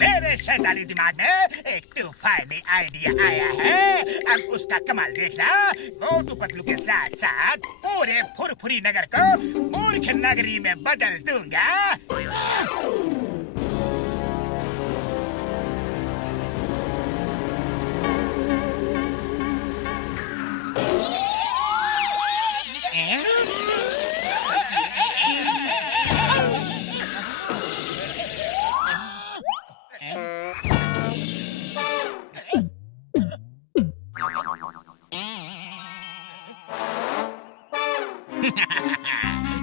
मेरे शैतानी दिमाग में एक तूफानी आइडिया आया है। अब उसका कमाल देखना। मोटू पतलू के साथ साथ पूरे फुरफुरी नगर को मूर्ख नगरी में बदल दूंगा।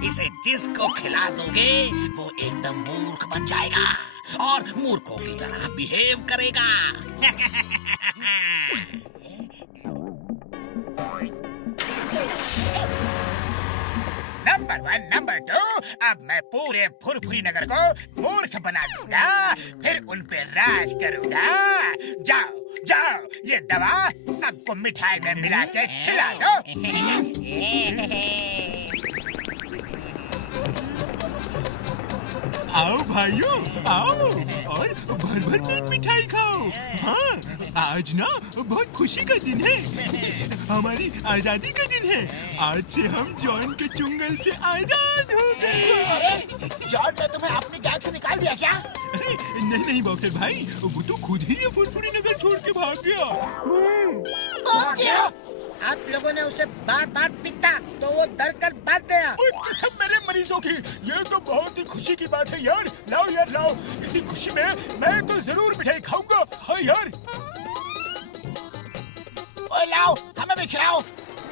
इसे जिसको खिला दोगे वो एकदम मूर्ख बन जाएगा और मूर्खों की तरह बिहेव करेगा। नंबर 1, नंबर 2, अब मैं पूरे फुरफुरी नगर को मूर्ख बना दूंगा, फिर उन पे राज करूंगा। जाओ जाओ, ये दवा सबको मिठाई में मिला के खिला दो। आओ भाइयों, आओ और भर भर पेट मिठाई खाओ। हाँ, आज ना बहुत खुशी का दिन है, हमारी आजादी का दिन है। आज से हम जॉन के चुंगल से आजाद हो गए। अरे जॉन ने तुम्हें अपनी गैंग से निकाल दिया क्या? अरे नहीं नहीं बॉक्सर भाई, वो तो खुद ही ये फुरफुरी नगर छोड़ के भाग गया। भाग गया? आप लोगों ने उसे बार बार पीटा तो वो डर कर भाग गया। सब मेरे मरीजों की, ये तो बहुत ही खुशी की बात है यार। लाओ यार लाओ, इसी खुशी में मैं तो जरूर मिठाई खाऊंगा। हाँ यार, ओए लाओ, हमें भी खिलाओ।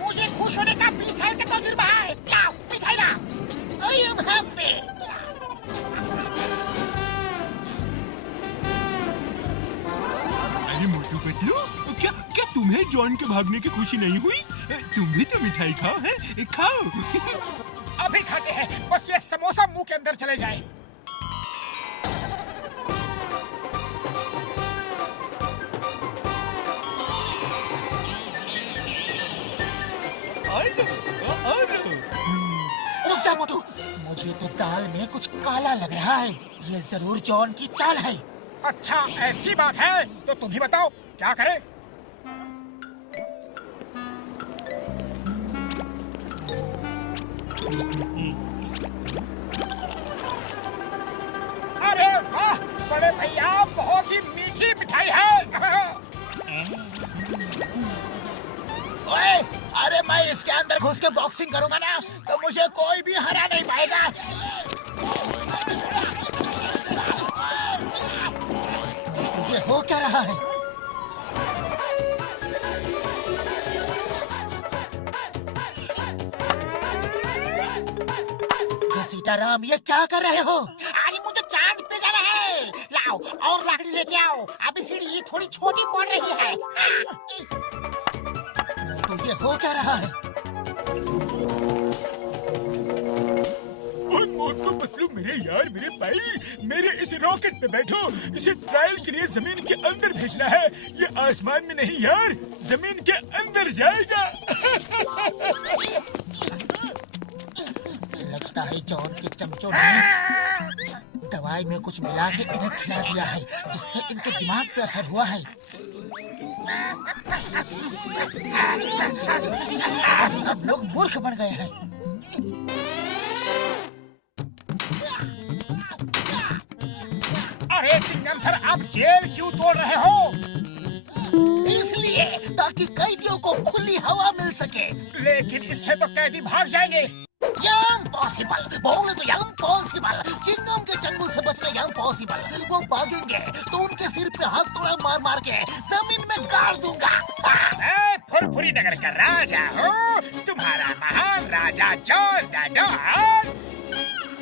मुझे खुश होने का 20 साल का तजुर्बा है। लाओ मिठाई लाओ। I am happy. अरे मोटू पतलू, क्या क्या तुम्हें जॉन के भागने की खुशी नहीं हुई? तुम भी तो मिठाई खाओ, है खाओ। अभी खाते हैं, बस ये समोसा मुंह के अंदर चले जाए। रुक जा मोटू, मुझे तो दाल में कुछ काला लग रहा है। ये जरूर जॉन की चाल है। अच्छा ऐसी बात है तो तुम ही बताओ क्या करें? अरे वाह बड़े भैया, बहुत ही मीठी मिठाई है। ओए, अरे मैं इसके अंदर घुस के बॉक्सिंग करूंगा ना तो मुझे कोई भी हरा नहीं पाएगा। ये हो क्या रहा है? सीताराम, ये क्या कर रहे हो? अरे मुझे चांद पे जाना है। लाओ और लकड़ी लेके आओ, अभी सीढ़ी थोड़ी छोटी पड़ रही है। तो ये हो क्या रहा है? मोटू पतलू मेरे यार, मेरे भाई, मेरे इस रॉकेट पे बैठो। इसे ट्रायल के लिए जमीन के अंदर भेजना है। ये आसमान में नहीं यार, जमीन के अंदर जाएगा। लगता है जॉन के चमचों ने दवाई में कुछ मिला के इन्हें खिला दिया है, जिससे इनके दिमाग पे असर हुआ है और सब लोग मूर्ख बन गए हैं। अरे चिंगम सर, आप जेल क्यों तोड़ रहे हो? इसलिए ताकि कैदियों को खुली हवा मिल सके। लेकिन इससे तो कैदी भाग जाएंगे। इम्पॉसिबल, बोले तो इम्पॉसिबल। चिंगम के चंगुल से बचना इम्पॉसिबल। वो भागेंगे तो उनके सिर पे हाथ थोड़ा मार मार के जमीन में गाड़ दूंगा। मैं फुरफुरी नगर का राजा हूँ, तुम्हारा महान राजा जॉन द डॉन।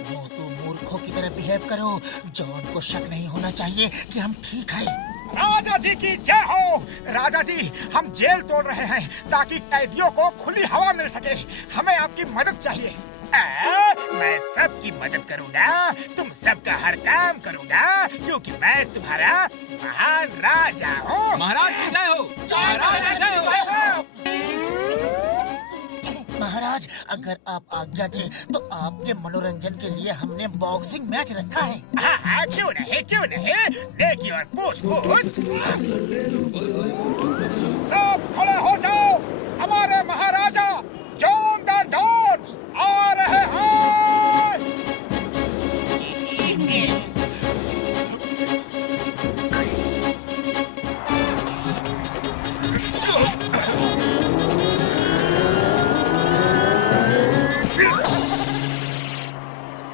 वो तो मूर्खों की तरह बिहेव करो। जॉन को शक नहीं होना चाहिए कि हम ठीक हैं। राजा जी की जय हो। राजा जी, हम जेल तोड़ रहे हैं ताकि कैदियों को खुली हवा मिल सके। हमें आपकी मदद चाहिए। मैं सबकी मदद करूंगा, तुम सबका हर काम करूंगा, क्योंकि मैं तुम्हारा महान राजा हूँ। महाराज की जय हो। जय हो। महाराज, अगर आप आज्ञा दें तो आपके मनोरंजन के लिए हमने बॉक्सिंग मैच रखा है। हाँ हाँ, क्यों नहीं क्यों नहीं, लेकी और पूछ पूछ। सब खड़े हो जाओ, हमारे महाराजा जॉन द डॉन आ रहे हैं।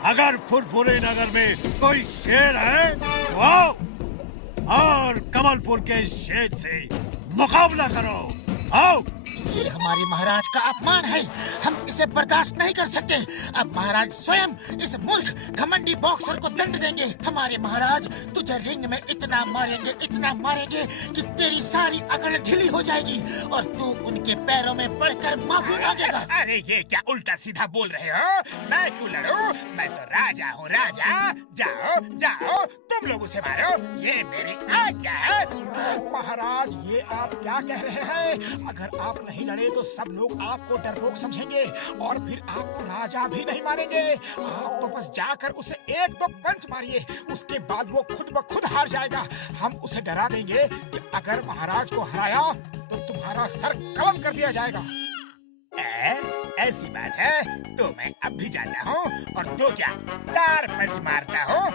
अगर फुरफुरे नगर में कोई शेर है तो आओ और कमलपुर के शेर से मुकाबला करो। आओ। ये हमारे महाराज का अपमान है, हम इसे बर्दाश्त नहीं कर सकते। अब महाराज स्वयं इस मूर्ख घमंडी बॉक्सर को दंड देंगे। हमारे महाराज तुझे रिंग में इतना मारेंगे कि तेरी सारी अकड़ ढीली हो जाएगी और तू उनके पैरों में पड़कर माफी मांगेगा। अरे ये क्या उल्टा सीधा बोल रहे हो? मैं क्यों लड़ूं? मैं तो राजा हूँ, राजा। जाओ जाओ, तुम लोग उसे मारो, ये मेरी आज्ञा है। महाराज, ये आप क्या कह रहे हैं? अगर आप नहीं लड़े तो सब लोग आपको डरपोक समझेंगे और फिर आपको राजा भी नहीं मानेंगे। आप तो बस जाकर उसे एक दो पंच मारिए, उसके बाद वो खुद ब खुद हार जाएगा। हम उसे डरा देंगे कि अगर महाराज को हराया तो तुम्हारा सर कलम कर दिया जाएगा। ऐसी बात है तो मैं अब भी जाता हूँ और दो क्या 4 पंच मारता हूँ।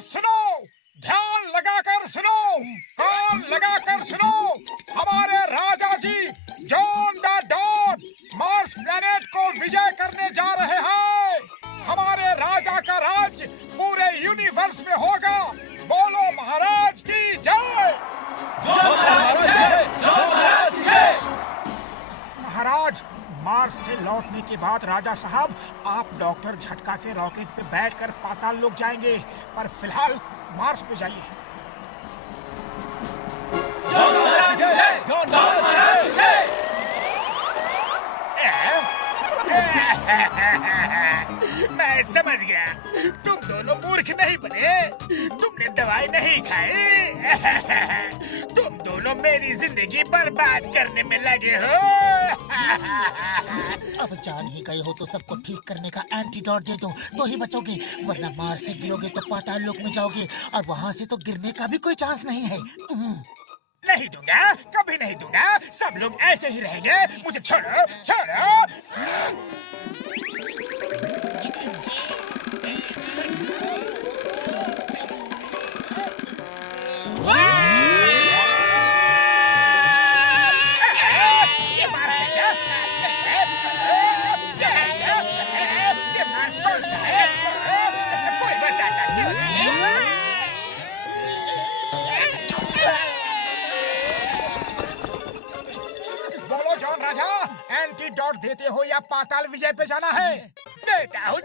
सुनो, ध्यान लगाकर सुनो, कान लगाकर सुनो। हमारे राजा जी John the don Mars planet को विजय करने जा रहे हैं। हमारे राजा का राज पूरे यूनिवर्स में होगा। बोलो महाराज की जय। महाराज, मार्स से लौटने के बाद राजा साहब आप डॉक्टर झटका के रॉकेट पे बैठकर पाताल लोक जाएंगे, पर फिलहाल मार्स पे जाइए। मैं समझ गया, तुम दोनों मूर्ख नहीं बने, तुमने दवाई नहीं खाई। तुम दोनों मेरी जिंदगी बर्बाद करने में लगे हो। अब जान ही गए हो तो सबको ठीक करने का एंटीडोट दे दो तो ही बचोगे, वरना मार्स से गिरोगे तो पाताल लोक में जाओगे और वहाँ से तो गिरने का भी कोई चांस नहीं है। नहीं दूंगा, कभी नहीं दूंगा। सब लोग ऐसे ही रहेंगे। मुझे छोड़ो, छोड़ो। एंटीडोट देते हो या पाताल विजय पे जाना है? देता हूँ,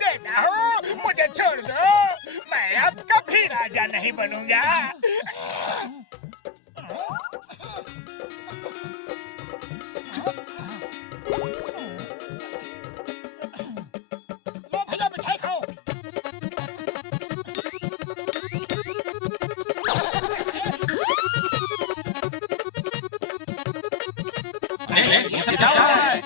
मुझे छोड़ दो। मैं अब कभी राजा नहीं बनूंगा। लो भैया, मिठाई खाओ। ये सब क्या हो रहा है?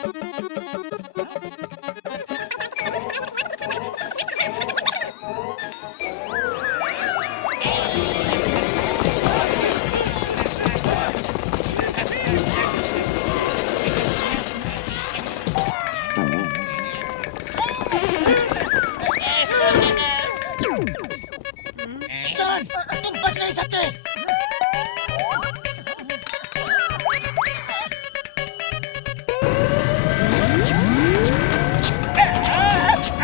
जॉन, तुम बच नहीं सकते।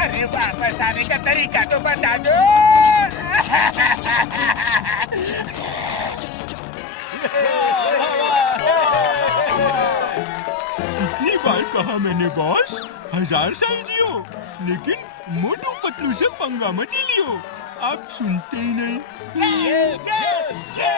अरे वापस आने का तरीका तो बता दो। कितनी बार कहा मैंने बॉस, 1000 साल जियो, लेकिन मोटू पतलू से पंगा मत लियो। आप सुनते ही नहीं। Yes yes